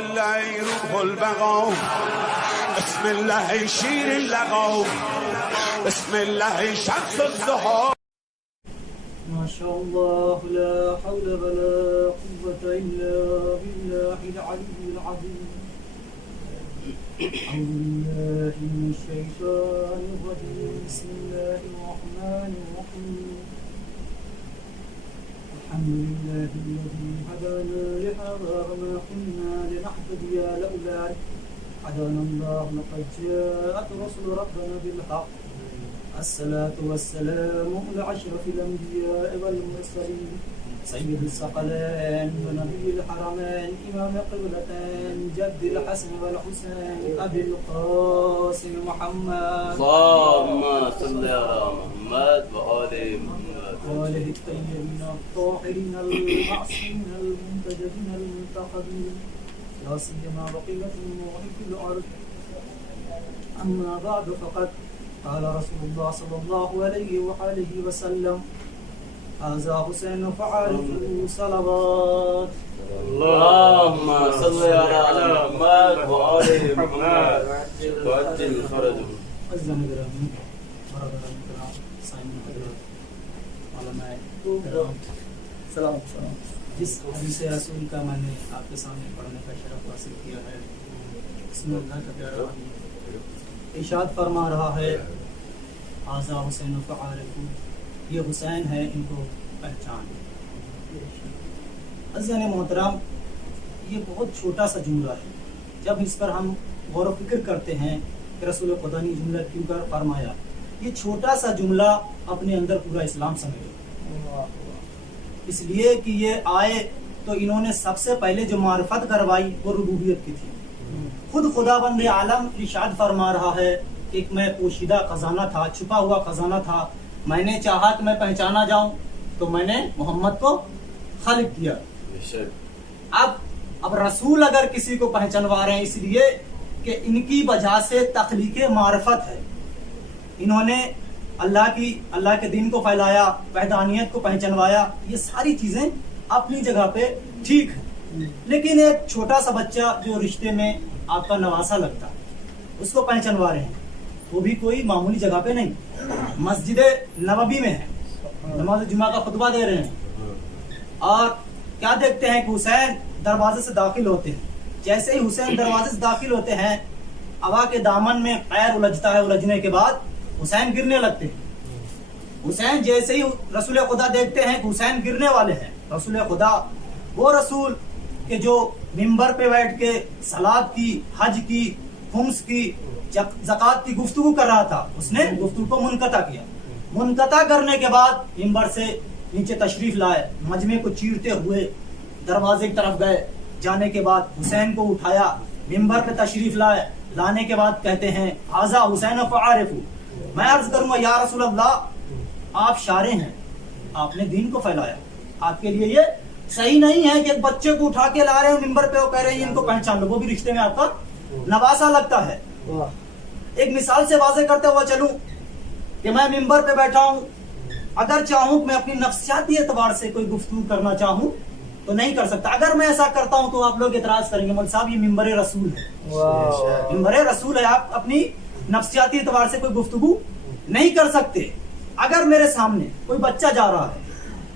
الله روح البقا بسم الله شیر اللقا بسم الله شمس الضحى. ما شاء الله لا حول ولا قوة إلا بالله العلي العظيم. أعوذ بالله من الشيطان الرجيم. بسم الله الرحمن الرحيم. الحمد لله الذي هدانا لهذا وما كنا لنهتدي لولا هدانا الله لقد جاءت رسل ربنا بالحق. الصلاة والسلام على أشرف الأنبياء والمرسلين سيد الثقلين ونبي الحرمين إمام قبلتين جد الحسن والحسين أبي القاسم محمد اللهم صل على محمد وآل محمد وآله الطيبين الطاهرين المعصومين المنتجبين المنتخبين لا سيما بقية الله في الأرض. أما بعد فقد قال رسول الله صلى الله عليه وآله وسلم هذا حسين فعارفه صلوات. اللهم صل على محمد وآل محمد وعجل فرجه. عزیزان گرامی، برادران کرام، سامعین حضرات، علماء کرام، سلام. جس حدیث رسول کا میں نے آپ کے سامنے پڑھنے کا شرف حاصل کیا ہے، اس میں اللہ کا پیارا حبیب ارشاد فرما رہا ہے ھذا حسین فعارفو، یہ حسین ہے، ان کو پہچان. عزیزان محترم، یہ بہت چھوٹا سا جملہ ہے. جب اس پر ہم غور و فکر کرتے ہیں کہ رسول خدا نے جملہ کیوں کر فرمایا، یہ چھوٹا سا جملہ اپنے اندر پورا اسلام سمجھے. اس لیے کہ یہ آئے تو انہوں نے سب سے پہلے جو معرفت کروائی وہ ربوبیت کی تھی. خود خدا بند عالم ارشاد فرما رہا ہے کہ ایک میں پوشیدہ خزانہ تھا، چھپا ہوا خزانہ تھا، میں نے چاہا کہ میں پہچانا جاؤں تو میں نے محمد کو خلق کیا. اب رسول اگر کسی کو پہچانوا رہے ہیں اس لیے کہ ان کی وجہ سے تخلیق معرفت ہے. انہوں نے اللہ کے دین کو پھیلایا، وحدانیت کو پہچانوایا. یہ ساری چیزیں اپنی جگہ پہ ٹھیک ہیں، لیکن ایک چھوٹا سا بچہ جو رشتے میں آپ کا نواسا لگتا ہے اس کو پہچانوا رہے ہیں، وہ بھی کوئی معمولی جگہ پہ نہیں، مسجد نبوی میں ہے، نماز جمعہ کا خطبہ دے رہے ہیں، اور کیا دیکھتے ہیں کہ حسین دروازے سے داخل ہوتے ہیں. جیسے ہی حسین دروازے سے داخل ہوتے ہیں، ہوا کے دامن میں پیر الجھتا ہے، الجھنے کے بعد حسین گرنے لگتے ہیں. حسین جیسے ہی رسول خدا دیکھتے ہیں کہ حسین گرنے والے ہیں، رسول خدا وہ رسول کہ جو منبر پہ بیٹھ کے صلات کی، حج کی، خمس کی، زکات کی گفتگو کر رہا تھا، اس نے گفتگو کو منقطع کیا. منقطع کرنے کے بعد منبر سے نیچے تشریف لائے، مجمع کو چیرتے ہوئے دروازے کی طرف گئے. جانے کے بعد حسین کو اٹھایا، منبر پہ تشریف لائے. لانے کے بعد کہتے ہیں ھذا حسین فعارفو. میں عرض کروں گا یا رسول اللہ، آپ شارع ہیں، آپ نے دین کو پھیلایا، آپ کے لیے یہ صحیح نہیں ہے کہ ایک بچے کو اٹھا کے لا رہے ہیں منبر پہ، وہ کہہ رہے ہیں ان کو پہچان لو، وہ بھی رشتے میں آپ کا نواسا لگتا ہے. ایک مثال سے واضح کرتے ہوا چلوں کہ میں منبر پہ بیٹھا ہوں، اگر چاہوں کہ میں اپنی نفسیاتی اعتبار سے کوئی گفتگو کرنا چاہوں تو نہیں کر سکتا. اگر میں ایسا کرتا ہوں تو آپ لوگ اعتراض کریں گے مولوی صاحب یہ منبر رسول ہے. منبر رسول ہے، آپ اپنی نفسیاتی اعتبار سے کوئی گفتگو نہیں کر سکتے. اگر میرے سامنے کوئی بچہ جا رہا ہے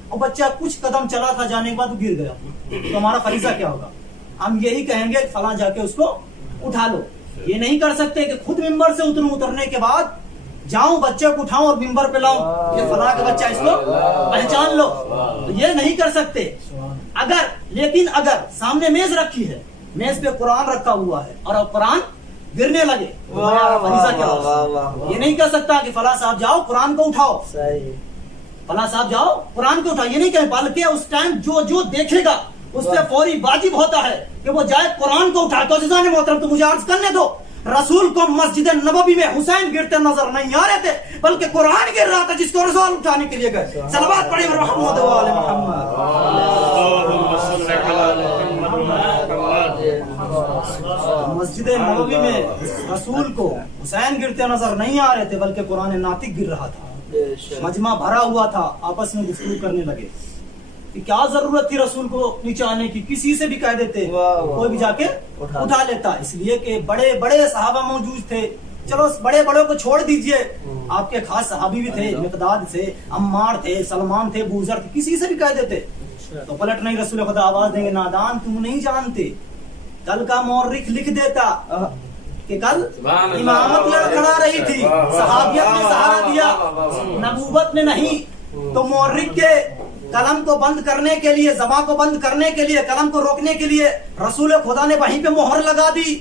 اور بچہ کچھ قدم چلا تھا، جانے کے بعد وہ گر گیا، تو ہمارا فریضہ کیا ہوگا؟ ہم یہی کہیں گے فلاں جا کے اس کو اٹھا لو. یہ نہیں کر سکتے کہ خود ممبر سے اترنے کے بعد جاؤں بچے کو اٹھاؤں اور ممبر پہ لاؤں کہ فلاں کا بچہ اس کو پہچان لو. یہ نہیں کر سکتے. لیکن اگر سامنے میز رکھی ہے، میز پہ قرآن رکھا ہوا ہے اور اب قرآن گرنے لگے، فریضہ کیا ہوگا؟ یہ نہیں کہہ سکتا کہ فلاں صاحب جاؤ قرآن کو اٹھاؤ، فلاں صاحب جاؤ قرآن کو اٹھاؤ. یہ نہیں کہیں، بلکہ اس ٹائم جو دیکھے گا اس پہ فوری واجب ہوتا ہے کہ وہ جائے قرآن کو اٹھائے. تو عزیزان محترم، تو مجھے عرض کرنے دو، رسول کو مسجد نبوی میں حسین گرتے نظر نہیں آ رہے تھے، بلکہ قرآن گر رہا تھا جس کو رسول اٹھانے کے لیے گئے. صلوات پڑھیں محمد و آل محمد. مسجد نبوی میں رسول کو حسین گرتے نظر نہیں آ رہے تھے، بلکہ قرآن ناطق گر رہا تھا. مجمع بھرا ہوا تھا، آپس میں گفتگو کرنے لگے. کہ کیا ضرورت تھی رسول کو نیچے آنے کی, کسی سے بھی کہہ دیتے, کوئی بھی جا کے اٹھا لیتا. اس لیے کہ بڑے بڑے صحابہ موجود تھے. چلو بڑے بڑوں کو چھوڑ دیجئے, آپ کے خاص صحابی بھی تھے, مقداد تھے, عمار تھے, سلمان تھے, بوذر تھے, کسی سے بھی کہہ دیتے تو پلٹ نہیں رسول خدا آواز دیں گے, نادان تم نہیں جانتے. کل کا مورخ لکھ دیتا کہ کل امامت لڑکھڑا رہی تھی, صحابیت نے سہارا دیا, نبوت نے نہیں. تو مورخ کے قلم کو بند کرنے کے لیے, زبان کو بند کرنے کے لیے, قلم کو روکنے کے لیے رسول خدا نے وہیں پہ مہر لگا دی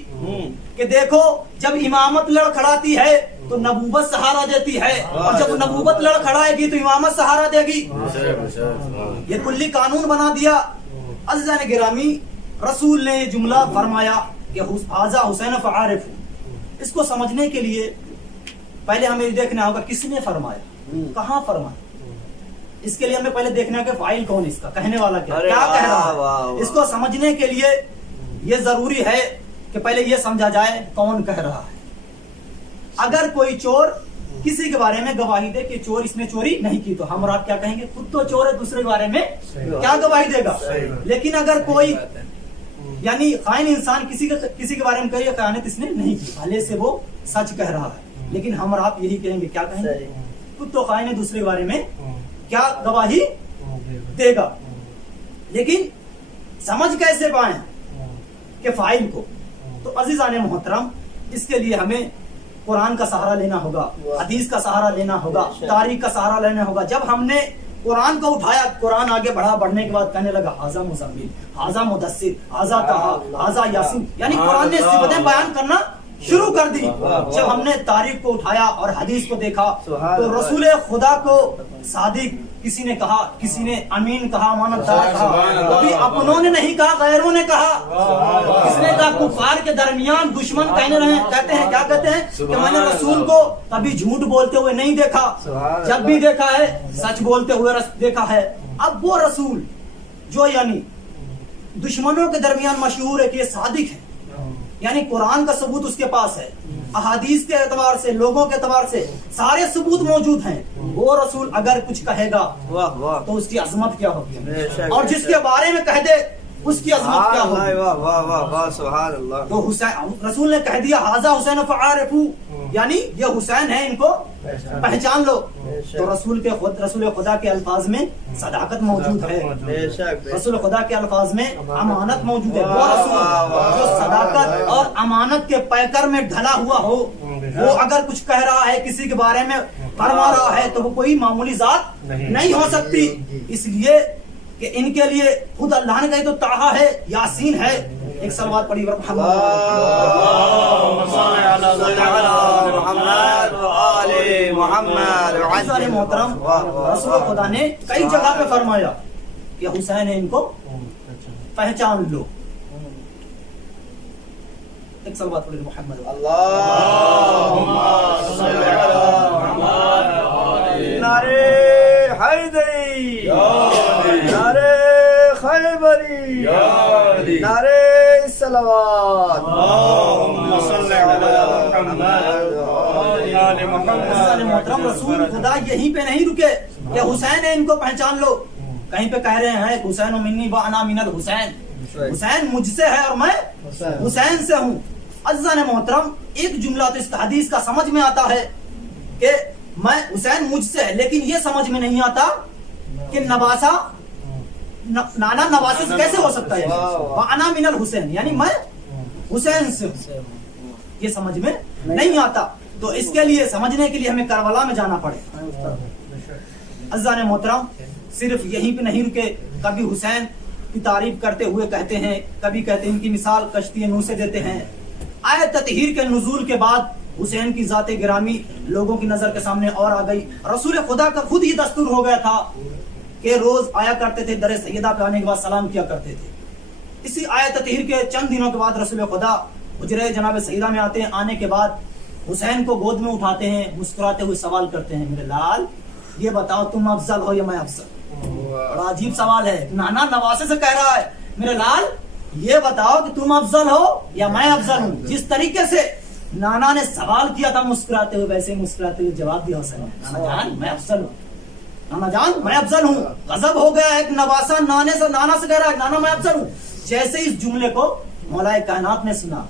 کہ دیکھو جب امامت لڑکھڑاتی ہے تو نبوت سہارا دیتی ہے, اور جب نبوت لڑکھڑائے گی تو امامت سہارا دے گی. یہ کلی قانون بنا دیا. عزیزان گرامی, رسول نے یہ جملہ فرمایا کہ ھذا حسین فعارف, اس کو سمجھنے کے لیے پہلے ہمیں دیکھنا ہوگا کس نے فرمایا, کہاں فرمایا. اس کے لیے ہمیں پہلے دیکھنا ہے کہ فاعل کون, اس کا کہنے والا کیا کہہ رہا ہے. اس کو سمجھنے کے لیے یہ ضروری ہے کہ پہلے یہ سمجھا جائے کون کہہ رہا ہے. اگر کوئی چور کسی کے بارے میں گواہی دے کہ چور اس نے چوری نہیں کی, تو ہم اور آپ کیا کہیں گے, خود تو چور ہے, دوسرے کے بارے میں کیا گواہی دے گا. لیکن اگر کوئی یعنی خائن انسان کسی کے بارے میں کہے خیانت اس نے نہیں کی, پہلے سے وہ سچ کہہ رہا ہے, لیکن ہم اور آپ یہی کہیں گے, کیا کہیں گے, خود تو خائن ہے, دوسرے کے بارے میں کیا گواہی دے گا. لیکن سمجھ کیسے پائیں کہ فاعل کو. تو عزیزان محترم, اس کے لیے ہمیں قرآن کا سہارا لینا ہوگا, حدیث کا سہارا لینا ہوگا, تاریخ کا سہارا لینا ہوگا. جب ہم نے قرآن کو اٹھایا, قرآن آگے بڑھا, بڑھنے کے بعد کہنے لگا ھذا مزمل, ھذا مدثر, ھذا طٰہٰ, ھذا یاسین, یعنی قرآن نے صفتیں بیان کرنا شروع کر دی. جب ہم نے تاریخ کو اٹھایا اور حدیث کو دیکھا تو رسول خدا کو صادق کسی نے کہا, کسی نے امین کہا, امانت دار کہا, کبھی اپنوں نے نہیں کہا, غیروں نے کہا. کس نے کہا کفار کے درمیان دشمن کہتے ہیں, کیا کہتے ہیں کہ میں نے رسول کو کبھی جھوٹ بولتے ہوئے نہیں دیکھا, جب بھی دیکھا ہے سچ بولتے ہوئے دیکھا ہے. اب وہ رسول جو یعنی دشمنوں کے درمیان مشہور ہے کہ یہ صادق ہے, یعنی قرآن کا ثبوت اس کے پاس ہے, احادیث کے اعتبار سے, لوگوں کے اعتبار سے سارے ثبوت موجود ہیں. وہ رسول اگر کچھ کہے گا تو اس کی عظمت کیا ہوگی, اور جس کے بارے میں کہہ دے اس کی عظمت کیا ہوگی. تو حسین رسول نے کہہ دیا ھذا حسین فعارفو, یعنی یہ حسین ہے, ان کو پہچان لو. تو رسول خدا کے الفاظ میں صداقت موجود ہے, رسول خدا کے الفاظ میں امانت موجود ہے. وہ رسول جو صداقت اور امانت کے پیکر میں ڈھلا ہوا ہو, وہ اگر کچھ کہہ رہا ہے, کسی کے بارے میں فرما رہا ہے, تو وہ کوئی معمولی ذات نہیں ہو سکتی. اس لیے کہ ان کے لیے خود اللہ نے کہے تو طٰہٰ ہے, یاسین ہے. ایک صلوات پڑھی محترم, رسول خدا نے کئی جگہ پہ فرمایا کہ حسین ہے, ان کو پہچان لو. ایک صلوات پڑھی محمد. نعرے حیدری, نعرے خیبری, نعرے صلوات. محترم, رسول خدا یہیں پہ نہیں رکے کہ حسین ہے, ان کو پہچان لو. کہیں پہ کہہ رہے ہیں حسین منی و انا من الحسین, حسین مجھ سے ہے اور میں حسین سے ہوں. عزیزان محترم, ایک جملہ تو اس حدیث کا سمجھ میں آتا ہے کہ میں حسین مجھ سے ہے, لیکن یہ سمجھ میں نہیں آتا کہ نواسا نانا نواسے سے کیسے ہو سکتا ہے. انا من الحسین یعنی میں حسین سے ہوں, یہ سمجھ میں نہیں آتا. تو اس کے لیے سمجھنے کے لیے ہمیں کربلا میں جانا پڑے. عزیزان محترم, صرف یہیں پہ نہیں رکے, کبھی حسین کی تعریف کرتے ہوئے کہتے ہیں, کبھی کہتے ہیں ان کی مثال کشتی نوح سے دیتے ہیں. آیت تطہیر کے نزول کے بعد حسین کی ذات گرامی لوگوں کی نظر کے سامنے اور آ گئی. رسول خدا کا خود ہی دستور ہو گیا تھا کہ روز آیا کرتے تھے, در سیدہ پہ آنے کے بعد سلام کیا کرتے تھے. اسی آیت تطہیر کے چند دنوں کے بعد رسول خدا حجرہ جناب سیدہ میں آتے ہیں. آنے کے بعد حسین کو گود میں اٹھاتے ہیں, مسکراتے ہوئے سوال کرتے ہیں, میرے لال یہ بتاؤ تم افضل ہو یا میں افضل. بڑا عجیب سوال ہے, نانا نواسے سے کہہ رہا ہے میرے لال یہ بتاؤ کہ تم افضل ہو یا میں افضل ہوں. جس طریقے سے نانا نے سوال کیا تھا مسکراتے ہوئے, ویسے مسکراتے ہوئے جواب دیا حسین, نانا جان میں افضل ہوں, नाना जान मैं अफजल हूँ। गजब हो गया, एक नवासा नाना से कह रहा है नाना मैं अफजल हूँ। जैसे इस जुमले को मौलाए कायनात ने सुना,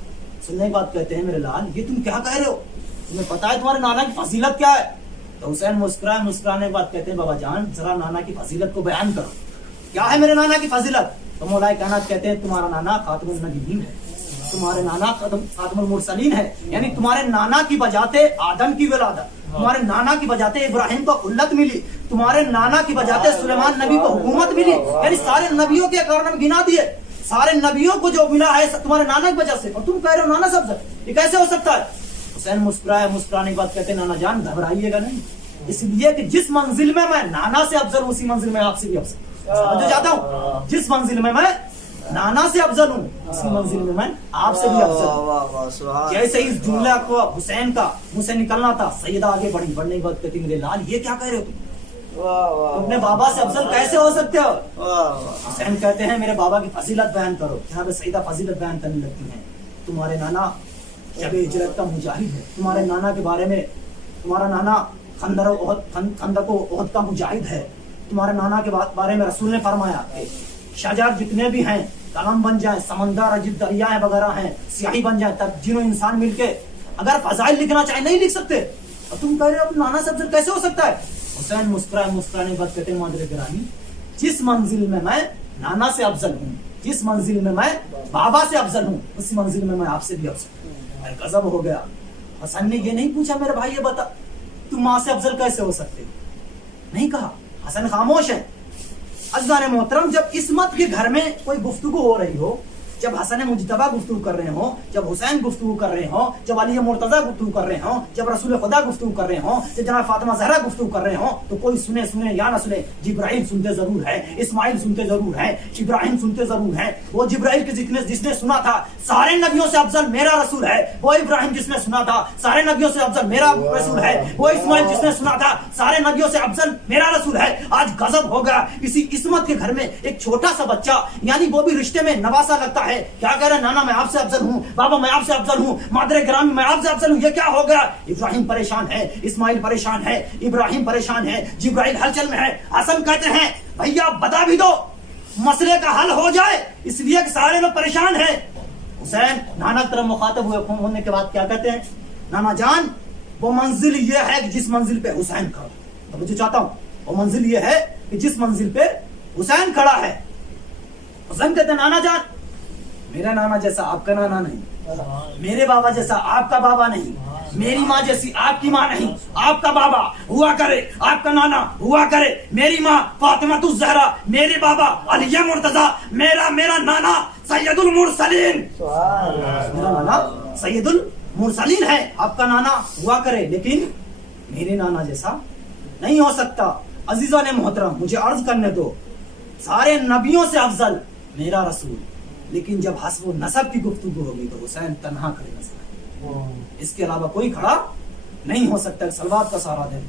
सुनने के बाद कहते हैं मेरे लाल ये तुम क्या कह रहे हो, तुम्हें पता है तुम्हारे नाना की फजीलत क्या है? तो हुसैन मुस्कुराने के बाद कहते हैं बाबा जान जरा नाना की फजीलत को बयान करो, क्या है मेरे नाना की फजीलत? तो मौलाए कायनात कहते हैं तुम्हारा नाना खातमुन नबीयीन है, तुम्हारे नाना खातमुल मुरसलीन है, यानी तुम्हारे नाना की बजाते आदम की विलादत, तुम्हारे नाना की बजाते इब्राहिम को खुल्लत मिली, तुम्हारे नाना की बजाते सुलेमान नबी को हुकूमत मिली, यानी सारे नबियों के कारण गिना दिए, सारे नबियों को जो मिला है तुम्हारे नाना की वजह से, और तुम कह रहे हो नाना से अफजल, ये कैसे हो सकता है? हुसैन मुस्कुराने के बाद कहते हैं नाना जान घबराइएगा नहीं, इसलिए कि जिस मंजिल में मैं नाना से अफजल उसी मंजिल में आपसे भी अफजल जो जाता हूँ, जिस मंजिल में मैं नाना से अफजल हूँ उसी मंजिल में मैं आपसे भी अफजल। जैसे इस जुमला को हुसैन का मुंह से निकलना था, सैयदा आगे बढ़ने की बात कहती मेरे लाल ये क्या कह रहे हो तुम, अपने बाबा से अफजल कैसे हो सकते हो? हुसैन कहते हैं मेरे बाबा की फजीलत बयान करो। यहाँ पे सैयदा फजीलत बयान करने लगती हैं, तुम्हारे नाना शब हिजरत का मुजाहिद है, तुम्हारे नाना के बारे में, तुम्हारा नाना खंदक ओहद का मुजाहिद है, तुम्हारे नाना के बारे में रसूल ने फरमाया शाहजहां जितने भी हैं कलम बन जाए, समंदर अजीब दरियाएं वगैरह हैं स्याही बन जाए, तब जिनो इंसान मिलके अगर फजाइल लिखना चाहे नहीं लिख सकते, और तुम कह रहे हो नाना से अफजल कैसे हो सकता है? हुसैन मुस्कुराने के बाद कहते हैं मादरे गिरानी जिस मंजिल में मैं नाना से अफजल हूँ, जिस मंजिल में मैं बाबा से अफजल हूँ उसी मंजिल में मैं आपसे भी अफजल हूँ। गजब हो गया। हसन ने ये नहीं पूछा मेरे भाई ये बता तुम माँ से अफजल कैसे हो सकते हो, नहीं कहा, हसन खामोश है। अज़ीज़ान मोहतरम जब इस्मत के घर में कोई गुफ्तगू हो रही हो, जब हसन मुजतबा गुफ्तगू कर रहे हो, जब हुसैन गुफ्तगू कर रहे हो, जब अली मुर्तजा गुफ्तगू कर रहे हो, जब रसूल खुदा गुफ्तगू कर रहे हो, जब जनाब फातिमा ज़हरा गुफ्तगू कर रहे हो, तो कोई सुने या ना सुने, जिब्राइल सुनते जरूर है, इस्माइल सुनते जरूर है, इब्राहिम सुनते जरूर है। वो जिब्राइल के जिसने सुना था सारे नबियों से अफजल मेरा रसूल है, वो इब्राहिम जिसने सुना था सारे नबियों से अफजल मेरा रसूल है, वो इस्माइल जिसने सुना था सारे नबियों से अफजल मेरा रसूल है। आज गजब हो गया, इसी इस्मत के घर में एक छोटा सा बच्चा, यानी वो भी रिश्ते में नवासा लगता है, क्या कह रहे हैं नाना मैं आपसे अफजल हूँ, बाबा मैं आपसे अफजल हूँ, मादरे ग्रामी मैं आपसे अफजल हूँ, ये क्या हो गया? इब्राहिम परेशान है, इस्माइल परेशान है, इब्राहिम परेशान है, जिब्राइल हलचल में है। हसन कहते हैं भैया बता भी दो मसले का हल हो जाए, इसलिए कि सारे लोग परेशान हैं। हुसैन नाना की तरफ मुखातब हुए होने के बाद क्या कहते हैं, नाना जान वो मंजिल ये है कि जिस मंजिल पे हुसैन खड़ा, तो मुझे चाहता हूँ वो मंजिल ये है कि जिस मंजिल पे हुसैन खड़ा है। हुसैन कहते हैं नाना जान मेरा नाना जैसा आपका नाना नहीं, मेरे बाबा जैसा आपका बाबा नहीं, मेरी माँ जैसी आपकी माँ नहीं, आपका बाबा हुआ करे, आपका नाना हुआ करे, मेरी माँ फातिमा ज़हरा, मेरे बाबा अली मुर्तजा, मेरा नाना सैयदुल मुरसलीन, मेरा नाना सैयदुल मुरसलीन है, आपका नाना हुआ करे लेकिन मेरे नाना जैसा नहीं हो सकता। अजीज़ान मोहतरम मुझे अर्ज करने दो, सारे नबियों से अफजल मेरा रसूल, लेकिन जब हस्ब नसब की गुफ्तगू होगी तो हुसैन तन्हा खड़े नजर आएंगे, इसके अलावा कोई खड़ा नहीं हो सकता। सलवात का सहारा दें।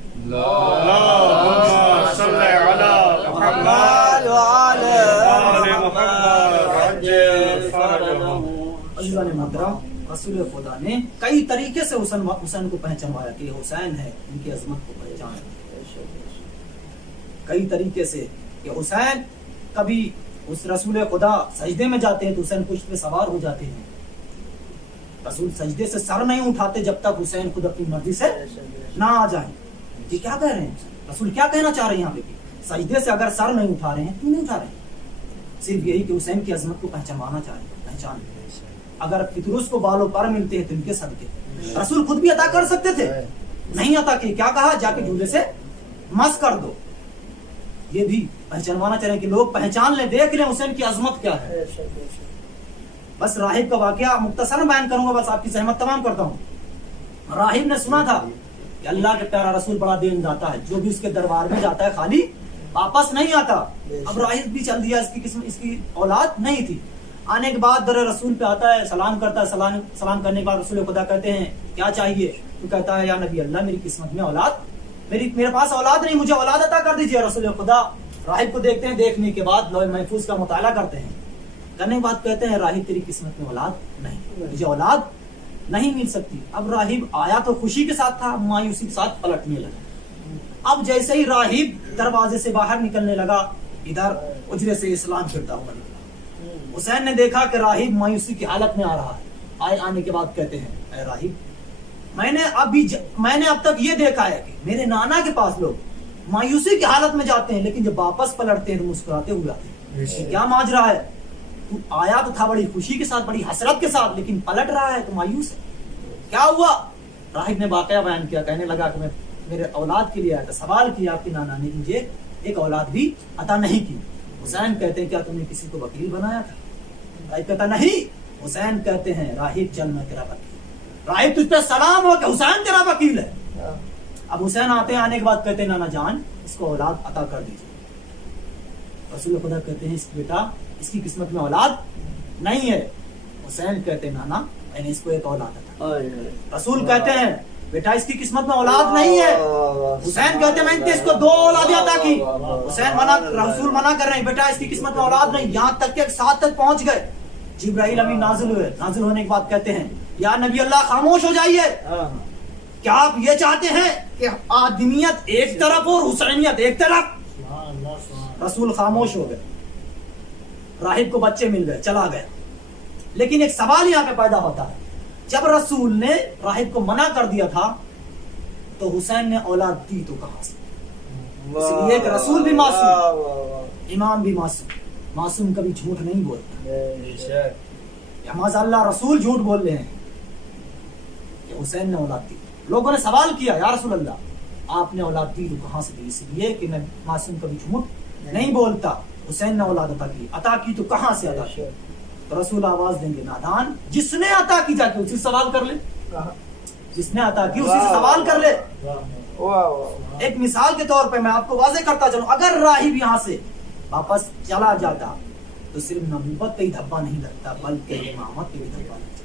अज़ीज़ान मोहतरम रसूल खुदा ने कई तरीके से हुसैन को पहचानवाया कि हुसैन है, इनकी अजमत को पहचान, कई तरीके से कि हुसैन कभी उस रसूल खुदा सजदे में जाते हैं तो हुसैन पुष्ट पे सवार हो जाते हैं, रसूल सजदे से सर नहीं उठाते जब तक हुसैन खुद अपनी मर्जी से ना आ जाए। ये क्या कह रहे हैं रसूल, क्या कहना चाह रहे हैं यहाँ पे कि सजदे से अगर सर नहीं उठा रहे हैं क्यों नहीं उठा रहे हैं? सिर्फ यही कि हुसैन की अजमत को पहचानवाना चाह रहे हैं, पहचान। अगर फितरुस को बालों पर मिलते हैं तो इनके सदके रसूल खुद भी अता कर सकते थे, नहीं अता किए, क्या कहा जाके झूले से मस कर दो। ये भी पहचानवाना चाह रहे हैं कि लोग पहचान ले, देख लें हुसैन की अजमत क्या है। बस राहिब का वाकया मुख्तसरन बयान करूंगा, बस आपकी सहमत तमाम करता हूँ। राहिब ने सुना था कि अल्लाह के प्यारा रसूल बड़ा देन दाता है, जो भी उसके दरबार में जाता है खाली वापस नहीं आता। अब राहिब भी चल दिया, इसकी औलाद नहीं थी। आने के बाद दर रसूल पे आता है, सलाम करता है, सलाम करने के बाद रसूल खुदा कहते हैं क्या चाहिए? तो कहता है या नबी अल्लाह मेरी किस्मत में औलाद, मेरे पास औलाद नहीं, मुझे औलाद अता कर दीजिए। रसूल खुदा राहिब को देखते हैं, देखने के बाद लौह महफूज का मुताला करते हैं, करने के बाद कहते हैं राहिब तेरी किस्मत में औलाद नहीं, मुझे औलाद नहीं मिल सकती। अब राहिब आया तो खुशी के साथ था, मायूसी के साथ पलटने लगा। اب جیسے ہی راہب دروازے سے باہر نکلنے لگا ادھر اجرے سے اسلام پھرتا ہوا نکلا. حسین نے دیکھا کہ راہب مایوسی کی حالت میں آ رہا ہے. آنے کے بعد کہتے ہیں اے راہب میں نے اب تک یہ دیکھا ہے کہ میرے نانا کے پاس لوگ مایوسی کی حالت میں جاتے ہیں لیکن جب واپس پلٹتے ہیں تو مسکراتے ہوئے آتے ہیں. یہ کیا ماجرا ہے؟ تو آیا تو تھا بڑی خوشی کے ساتھ بڑی حسرت کے ساتھ لیکن پلٹ رہا ہے تو مایوس ہے. کیا ہوا؟ راہب نے واقعہ بیان کیا. کہنے لگا کہ میں میرے اولاد کے لیے آیا تھا. سوال کیا آپ کے نانا نے مجھے ایک اولاد بھی عطا نہیں کی. حسین کہتے ہیں کیا تم نے کسی کو وکیل بنایا تھا؟ راہب کہتا نہیں. حسین کہتے ہیں راہب چل میں تیرا وکیل. راہب تجھ پہ سلام ہو کہ حسین تیرا وکیل ہے. اب حسین آتے ہیں. آنے کے بعد کہتے ہیں نانا جان اس کو اولاد عطا کر دیجیے. رسول خدا کہتے ہیں بیٹا اس کی قسمت میں اولاد نہیں ہے. حسین کہتے ہیں نانا میں نے اس کو ایک اولاد عطا. رسول کہتے ہیں بیٹا اس کی قسمت میں اولاد نہیں ہے. حسین کہتے ہیں میں نے اس کو 2 اولادیں عطا کی. رسول منع کر رہے ہیں بیٹا اس کی قسمت میں اولاد نہیں. یہاں تک کہ 7 تک پہنچ گئے. جبرائیل امین نازل ہوئے. نازل ہونے کے بعد کہتے ہیں یا نبی اللہ خاموش ہو جائیے. کیا آپ یہ چاہتے ہیں کہ آدمیت ایک طرف اور حسینیت ایک طرف؟ رسول خاموش ہو گئے. راہب کو بچے مل گئے چلا گیا. لیکن ایک سوال یہاں پہ پیدا ہوتا ہے جب رسول نے راہب کو منع کر دیا تھا تو حسین نے اولاد دی تو کہاں سے؟ اس لیے کہ رسول بھی معصوم امام بھی معصوم کبھی جھوٹ نہیں بولتا. یا معاذ اللہ رسول جھوٹ بول رہے ہیں کہ حسین نے اولاد دی. لوگوں نے سوال کیا یا رسول اللہ آپ نے اولاد دی تو کہاں سے دی؟ اس لیے کہ میں معصوم کبھی جھوٹ نہیں بولتا. حسین نے اولاد عطا کی تو کہاں سے عطا کی؟ تو رسول آواز دیں گے نادان جس نے عطا کی جا کے اسی سے سوال کر لے. جس نے عطا کی اسی سے سوال کر لے. ایک مثال کے طور پہ میں آپ کو واضح کرتا چلوں اگر راہب یہاں سے واپس چلا جاتا تو صرف نبوت کا ہی دھبا نہیں لگتا بلکہ امامت کا بھی دھبا لگتا.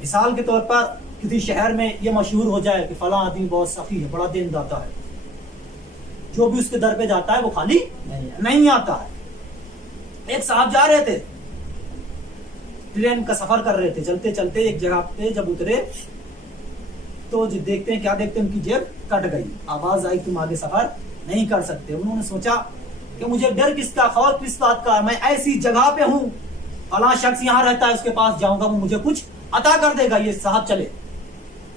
مثال کے طور پر کسی شہر میں یہ مشہور ہو جائے کہ فلاں آدمی بہت سخی ہے بڑا دین داتا ہے. جو بھی اس کے در پہ جاتا ہے وہ خالی نہیں آتا ہے. ایک صاحب جا رہے تھے ٹرین کا سفر کر رہے تھے. چلتے چلتے ایک جگہ پہ جب اترے تو دیکھتے ہیں کیا دیکھتے ہیں ان کی جیب کٹ گئی. آواز آئی تم آگے سفر نہیں کر سکتے. انہوں نے سوچا کہ مجھے ڈر کس کا خوف کس بات کا میں ایسی جگہ پہ ہوں فلاں شخص یہاں رہتا ہے اس کے پاس جاؤں گا وہ مجھے کچھ عطا کر دے گا. یہ صاحب چلے.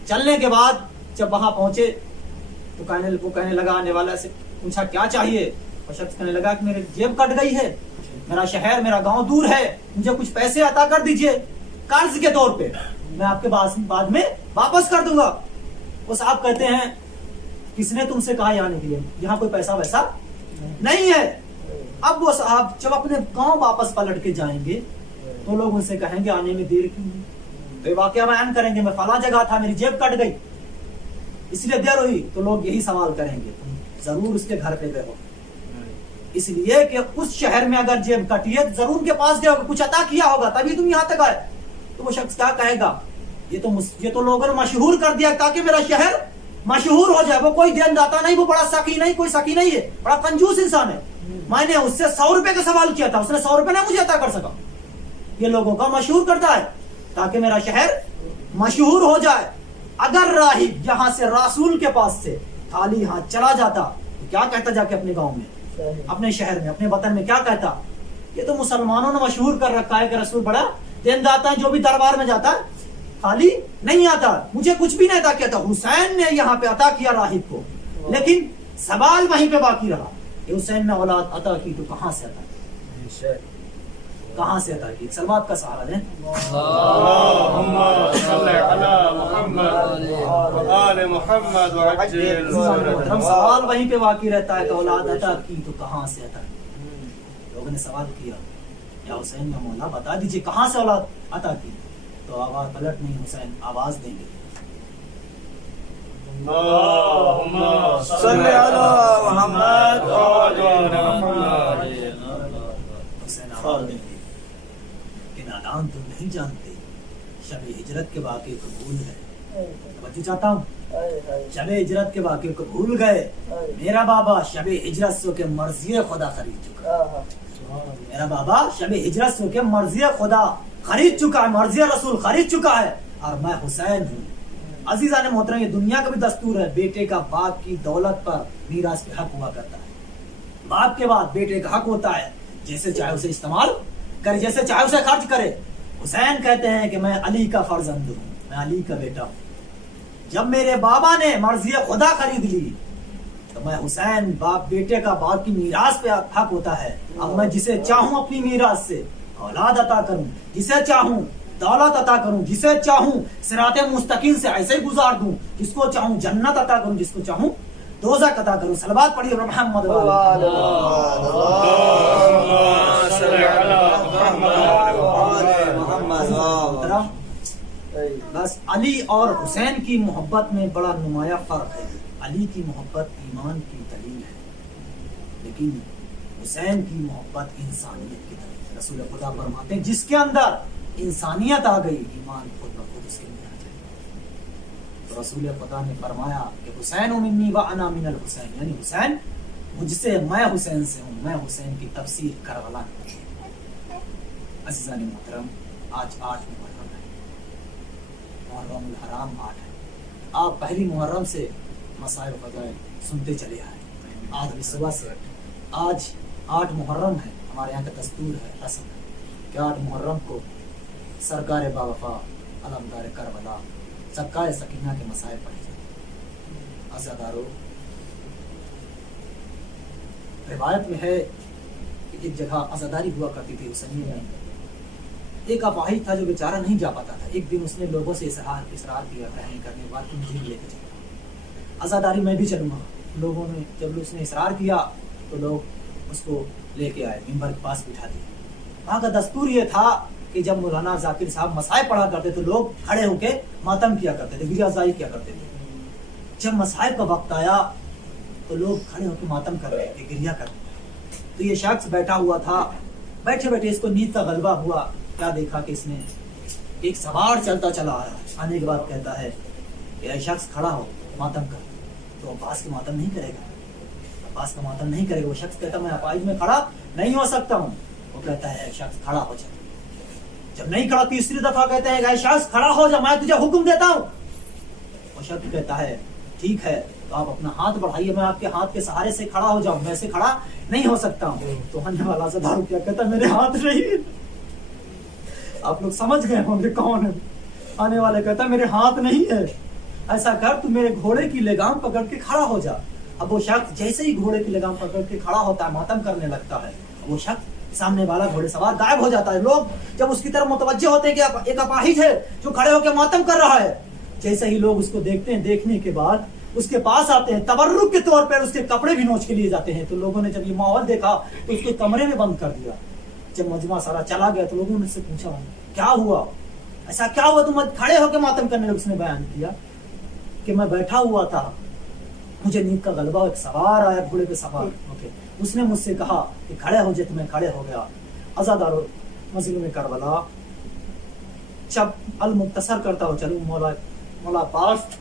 چلنے کے بعد جب وہاں پہنچے تو کہنے لگا آنے والا سے پوچھا کیا چاہیے. وہ شخص کہنے لگا کہ میری جیب کٹ گئی ہے میرا شہر میرا گاؤں دور ہے مجھے کچھ پیسے عطا کر دیجئے قرض کے طور پہ میں آپ کے بعد میں واپس کر دوں گا. وہ صاحب کہتے ہیں کس نے تم سے کہا آنے کے لیے یہاں کوئی پیسہ ویسا نہیں ہے. اب وہ صاحب جب اپنے گاؤں واپس پلٹ کے جائیں گے تو لوگ ان سے کہیں گے آنے میں دیر کیوں ہوئی. تو یہ واقعہ بیان کریں گے میں فلاں جگہ تھا میری جیب کٹ گئی اس لیے دیر ہوئی. تو لوگ یہی سوال کریں گے تم ضرور اس کے گھر پہ گئے ہو. اس لیے کہ اس شہر میں اگر جیب کٹی ہے ضرور ان کے پاس گئے ہوگا کچھ عطا کیا ہوگا تبھی تم یہاں تک آئے. تو وہ شخص کیا کہے گا یہ تو لوگوں نے مشہور کر دیا تاکہ میرا شہر مشہور ہو جائے. وہ کوئی دین داتا نہیں وہ بڑا سخی نہیں کوئی سخی نہیں ہے بڑا کنجوس انسان ہے. میں نے اس سے 100 روپے کا سوال کیا تھا اس نے 100 روپے نہ مجھے عطا کر سکا. یہ لوگوں کا مشہور کرتا ہے تاکہ میرا شہر مشہور ہو جائے. اگر راہب یہاں سے رسول کے پاس سے خالی ہاتھ چلا جاتا تو کیا کہتا جا کے اپنے گاؤں میں اپنے شہر میں اپنے وطن میں کیا کہتا یہ تو مسلمانوں نے مشہور کر رکھا ہے کہ رسول بڑا دین داتا ہے جو بھی دربار میں جاتا ہے خالی نہیں آتا مجھے کچھ بھی نہیں عطا کیا تھا. حسین نے یہاں پہ عطا کیا راہب کو لیکن سوال وہیں پہ باقی رہا کہ حسین نے اولاد عطا کی تو کہاں سے عطا کی کہاں سے عطا کی. صلوات کا سہارا دیں اللہم صلی علی محمد وآل محمد وعجل. سوال وہیں پہ باقی رہتا ہے کہ اولاد عطا کی تو کہاں سے عطا کی. لوگوں نے سوال کیا یا حسین یا مولا بتا دیجئے کہاں سے اولاد عطا کی. تو آواز پلٹ نہیں حسین آواز دیں گے اللہم صلی علی محمد حسین آواز دیں گے کہ نادان تم نہیں جانتے شب ہجرت کے واقعے کو بھول گئے. توجہ چاہتا ہوں شب ہجرت کے واقعے کو بھول گئے. میرا بابا شب ہجرت سو کے مرضی خدا خرید چکا. میرا بابا شب ہجرت سو کے مرضی خدا خرید چکا ہے مرضی رسول خرید چکا ہے اور میں حسین ہوں अजीज़ान मोहतरम, ये दुनिया का भी दस्तूर है, बेटे का बाप की दौलत पर मीरास पे हक हुआ करता है। बाप के बाद बेटे का हक होता है, जैसे चाहे उसे इस्तेमाल करे, जैसे चाहे उसे खर्च करे। हुसैन कहते हैं कि मैं अली का फर्जंद हूँ, मैं अली का बेटा हूँ। जब मेरे बाबा ने मर्जी खुदा खरीद ली तो मैं हुसैन बाप बेटे का बाप की मीरास पे हक होता है। अब मैं जिसे चाहूँ अपनी मीरास से औलाद अता करूँ, जिसे चाहूँ दौलत अता करूँ, जिसे चाहूँ सिराते मुस्तकीम से ऐसे ही गुजार दूँ, जिसको चाहूँ जन्नत अता करूँ, जिसको चाहूँ दोज़ख अता करूँ। सलवात पढ़िए मोहम्मद बस अली और हुसैन की मोहब्बत में बड़ा नुमाया फर्क है। अली की मोहब्बत ईमान की दलील है, लेकिन हुसैन की मोहब्बत इंसानियत की दलील है। रसूल खुदा फरमाते हैं जिसके अंदर इंसानियत आ गई, ईमान खुद ब खुद उसे में आ जाएगा। तो रसूल खुदा ने फरमाया कि हुसैन मिन्नी व अना मिनल हुसैन, यानी हुसैन मुझसे, मैं हुसैन से हूँ, मैं हुसैन की तफसीर करबला में। अज़ीज़ान मोहतरम, आज 8 मुहर्रम है, मुहर्रमुल हराम 8 है। आप पहली मुहर्रम से मसाइल फज़ाइल सुनते चले आए। आज भी सुबह से आज 8 मुहर्रम है, हमारे यहाँ का दस्तूर है, रस्म है कि 8 मुहर्रम को सरकार बावफा अलमदार करबला सक्काए सकीना के मसाइल पढ़े जाते। अज़ादारो, रिवायत में है कि एक जगह अज़ादारी हुआ करती थी हुसैनियों में। एक अपाहिज था जो बेचारा नहीं जा पाता था। एक दिन उसने लोगों से इसरार किया, रहने करने के बाद तुम मुझे लेके चलो, अज़ादारी मैं भी चलूंगा। लोगों ने जब उसने इसरार किया तो लोग उसको लेके आए, मिंबर के पास बिठा दिया। वहाँ का दस्तूर ये था कि जब मौलाना जाकिर साहब मसाइब पढ़ा करते थे, लोग खड़े होके मातम किया करते थे, गिरियाज़ाई किया करते थे। जब मसाइब का वक्त आया तो लोग खड़े होकर मातम कर रहे थे, गिरिया कर रहे थे। तो ये शख्स बैठा हुआ था, बैठे बैठे इसको नींद का गलबा हुआ। क्या देखा कि इसने एक सवार चलता चला आया। आने के बाद कहता है कि ये शख्स खड़ा हो, मातम कर। तो अब्बास की मातम नहीं करेगा, अब्बास का मातम नहीं करेगा। वो शख्स कहता मैं अपाहिज में खड़ा नहीं हो सकता हूँ। वो कहता है शख्स खड़ा हो जा। जब नहीं खड़ा, तीसरी दफा कहते हैं शख्स खड़ा हो जा, मैं तुझे हुक्म देता हूँ। वो शख्स कहता है ठीक है, तो आप अपना हाथ बढ़ाइए, मैं आपके हाथ के सहारे से खड़ा हो जाऊं, मैं से खड़ा नहीं हो सकता हूँ। तो आने वाला से दारू क्या कहता मेरे हाथ नहीं। आप लोग समझ गए होंगे कौन है। आने वाले कहता मेरे हाथ नहीं है, ऐसा कर तू मेरे घोड़े की लगाम पकड़ के खड़ा हो जा। अब वो शख्स जैसे ही घोड़े की लगाम पकड़ के खड़ा होता है, मातम करने लगता है, वो शख्स सामने वाला घोड़े सवार गायब हो जाता है। लोग जब उसकी तरफ मुतवज्जे होते हैं कि एक अपाहिज है जो खड़े होकर मातम कर रहा है, जैसे ही लोग उसको देखते हैं, देखने के बाद उसके पास आते हैं, तबर्रुक के तौर पर उसके कपड़े भी नोच के लिए जाते हैं। तो लोगों ने जब ये माहौल देखा तो उसको कमरे में बंद कर दिया। जब मजमा सारा चला गया तो लोगों ने उससे पूछा क्या हुआ, ऐसा क्या हुआ तुम खड़े होकर मातम करने लगे। उसने बयान किया कि मैं बैठा हुआ था, मुझे नींद का गलबा, एक सवार आया घोड़े पे सवार होके, उसने मुझसे कहा कि खड़े हो जाए, तो मैं खड़े हो गया। अज़ादारो, मज़लूम करबला जब अल मुख्तसर करता हो चलूं, मौला पास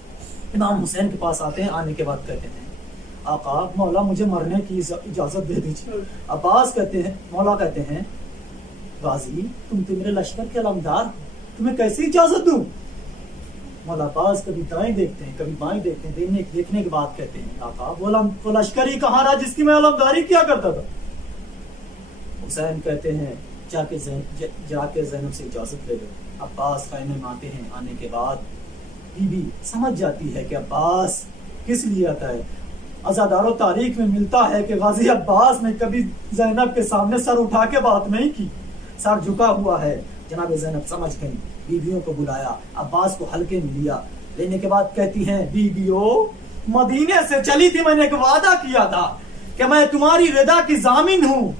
इमाम हुसैन के पास आते हैं। आने के बाद कहते हैं आका मौला मुझे मरने की इजाजत दे दीजिए। अब्बास कहते हैं, मौला कहते हैं गाजी तुम तो मेरे लश्कर के अलमदार, तुम्हें कैसी इजाजत दूं। मौला अब्बास कभी दाएं देखते हैं, कभी बाएं देखते हैं, देखने के बाद कहते हैं आका वो लश्कर ही कहाँ रहा जिसकी मैं अलमदारी किया करता था। हुसैन कहते हैं जाके ज़ैनब से इजाजत ले लो। अब्बास खैमे में आते हैं। आने के बाद बीबी समझ जाती है कि अब्बास किस लिए आता है। अज़ादारों, तारीख में मिलता है कि गाजी अब्बास ने कभी ज़ैनब के सामने सर उठा के बात नहीं की, सर झुका हुआ है। जनाब ज़ैनब समझ गई, बीबियों को बुलाया, अब्बास को हल्के में लिया। लेने के बाद कहती हैं बीबियों मदीने से चली थी, मैंने एक वादा किया था कि मैं तुम्हारी रिदा की जामिन हूँ।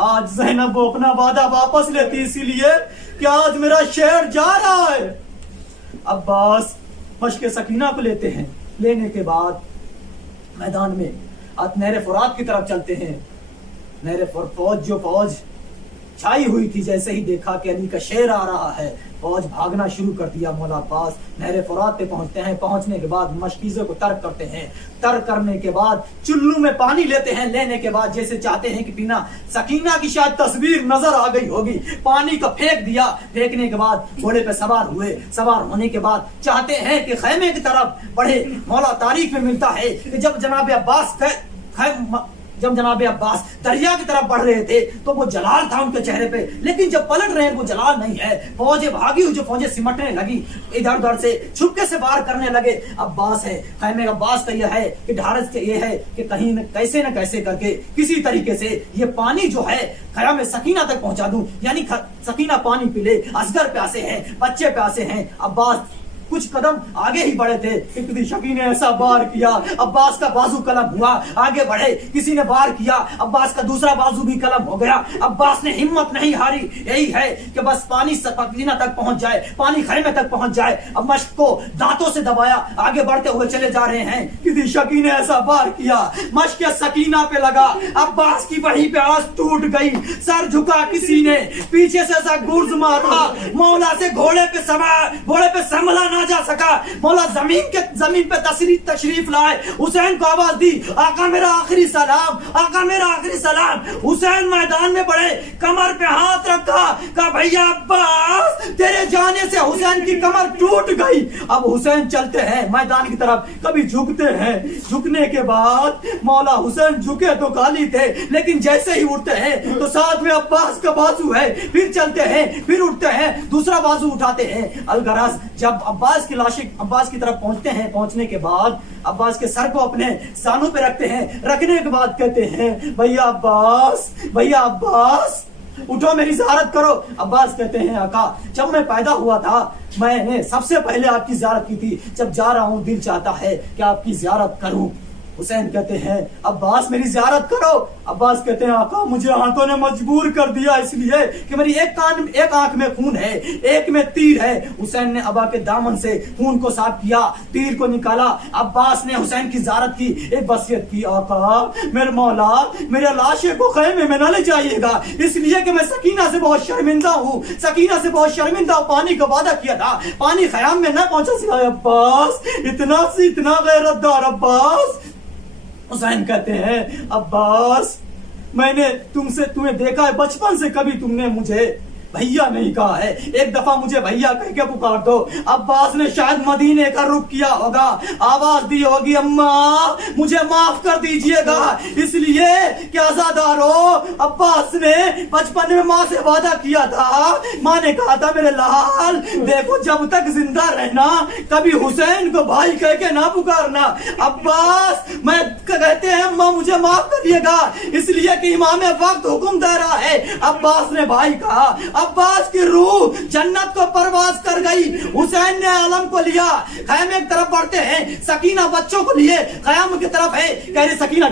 आज ज़ैनब वो अपना वादा वापस लेती, इसीलिए कि आज मेरा शेर जा रहा है। अब्बास मश्क सकीना को लेते हैं। लेने के बाद मैदान में नहर फुरात की तरफ चलते हैं। नहर फौज छाई हुई थी। जैसे ही देखा कि अली का शेर आ रहा है, फौज भागना शुरू कर दिया। मौला अब्बास नहर फुरात पे पहुंचते हैं। पहुंचने के बाद मशकीज़ों को तर्क करते हैं। तर्क करने के बाद चुल्लू में पानी लेते हैं। लेने के बाद जैसे चाहते हैं कि पीना, सकीना की शायद तस्वीर नजर आ गई होगी, पानी को फेंक दिया। फेंकने के बाद घोड़े पे सवार हुए। सवार होने के बाद चाहते हैं कि खैमे की तरफ बढ़े। मौला तारीख में मिलता है कि जब जनाब अब्बास दरिया की तरफ बढ़ रहे थे तो वो जलाल था उनके चेहरे पे, लेकिन जब पलट रहे हैं वो जलाल नहीं है। फौजें भागी हुई, जो फौजें सिमटने लगी, इधर उधर से छुपके से वार करने लगे। अब्बास है, खैमे अब्बास का यह है कि ढारस ये है कि कहीं न कैसे करके किसी तरीके से ये पानी जो है खैमे सकीना तक पहुंचा दूं, यानी सकीना पानी पी ले। असगर प्यासे हैं, बच्चे प्यासे हैं। अब्बास कुछ कदम आगे ही बढ़े थे, किसी शकी ने ऐसा वार किया, अब्बास का बाजू कलम हुआ। आगे बढ़े, किसी ने वार किया, अब्बास का दूसरा बाजू भी कलम हो गया। अब्बास ने हिम्मत नहीं हारी। यही है कि बस पानी सकीना तक पहुंच जाए, पानी खैमे तक पहुंच जाए। अब मश्क को दांतों से दबाया, आगे बढ़ते हुए चले जा रहे हैं। किसी शकी ने ऐसा वार किया, मश्क सकीना पे लगा। अब्बास की वहीं पे आस टूट गई, सर झुका। किसी ने पीछे से ऐसा गुर्ज मारा, मौला से घोड़े पे संभला ना जा सका। मौला जमीन पे तशरीफ लाए, हुसैन को आवाज दी, आका मेरा आखिरी सलाम, आका मेरा आखिरी सलाम। हुसैन मैदान में पड़े, कमर पे हाथ रखा, कहा भैया अब्बास तेरे जाने से हुसैन की कमर टूट गई। अब हुसैन चलते हैं मैदान की तरफ, कभी झुकते हैं। झुकने के बाद मौला हुसैन झुके तो खाली थे, लेकिन जैसे ही उठते हैं तो साथ में अब्बास का बाजू है। फिर चलते हैं, फिर उठते हैं, दूसरा बाजू उठाते हैं। अलगरज जब अब्बास की तरफ पहुंचते हैं, पहुंचने के बाद अब्बास के सर को अपने सानों पे रखते हैं। रखने के बाद कहते हैं भैया अब्बास उठो, मेरी ज़ियारत करो। अब्बास कहते हैं आका जब मैं पैदा हुआ था मैंने सबसे पहले आपकी ज़ियारत की थी, जब जा रहा हूं दिल चाहता है कि आपकी ज़ियारत करूं। हुसैन कहते हैं अब्बास मेरी ज़ियारत करो। अब्बास कहते हैं आका मुझे हाथों ने मजबूर कर दिया, इसलिए कि मेरी एक आंख में खून है, एक में तीर है। हुसैन ने अबा के दामन से खून को साफ किया, तीर को निकाला। अब्बास ने हुसैन की ज़ियारत की, एक वसीयत की, आका मेरे मौला मेरे लाशे को खैमे में न ले जाइएगा, इसलिए कि मैं सकीना से बहुत शर्मिंदा हूँ, सकीना से बहुत शर्मिंदा हूँ। पानी का वादा किया था, पानी खयाम में न पहुंचा सका। अब्बास इतना से इतना गैरतदार अब्बास। हुसैन कहते हैं अब्बास मैंने तुम्हें देखा है, बचपन से कभी तुमने मुझे भैया नहीं कहा है, एक दफा मुझे भैया कह के पुकार दो। अब्बास ने शायद मदीने का रुख किया होगा, आवाज दी होगी अम्मा मुझे माफ कर दीजिएगा, इसलिए कि आजादारो अब्बास ने बचपन में माँ से वादा किया था। माँ ने कहा था मेरे लाल देखो जब तक जिंदा रहना कभी हुसैन को भाई कह के ना पुकारना। अब्बास मैं कहते हैं अम्मा मुझे माफ करिएगा, इसलिए कि इमाम वक्त हुक्म दे रहा है। अब्बास ने भाई कहा, अब्बास की रूह जन्नत को परवाज कर गई। हुसैन ने आलम को लिया, खैमे की तरफ बढ़ते हैं। सकीना बच्चों को लिए खयाम की तरफ है। कह रही सकीना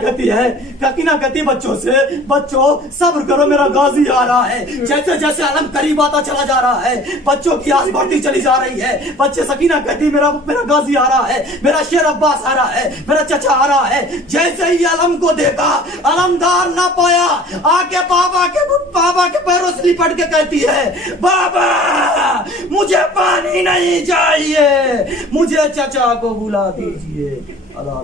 कहती है बच्चों से, बच्चों सब्र करो मेरा गाजी आ रहा है। जैसे जैसे आलम करीब आता चला जा रहा है, बच्चों की आस बढ़ती चली जा रही है। बच्चे सकीना कहती मेरा गाजी आ रहा है, मेरा शेर अब्बास आ रहा है, मेरा चचा आ रहा है। जैसे ही आलम को देखा, अलमदार ना पाया, आके बाबा के पैरों से लिपट के कहती है बाबा मुझे पानी नहीं चाहिए, मुझे चचा को बुला दीजिए। अल्लाह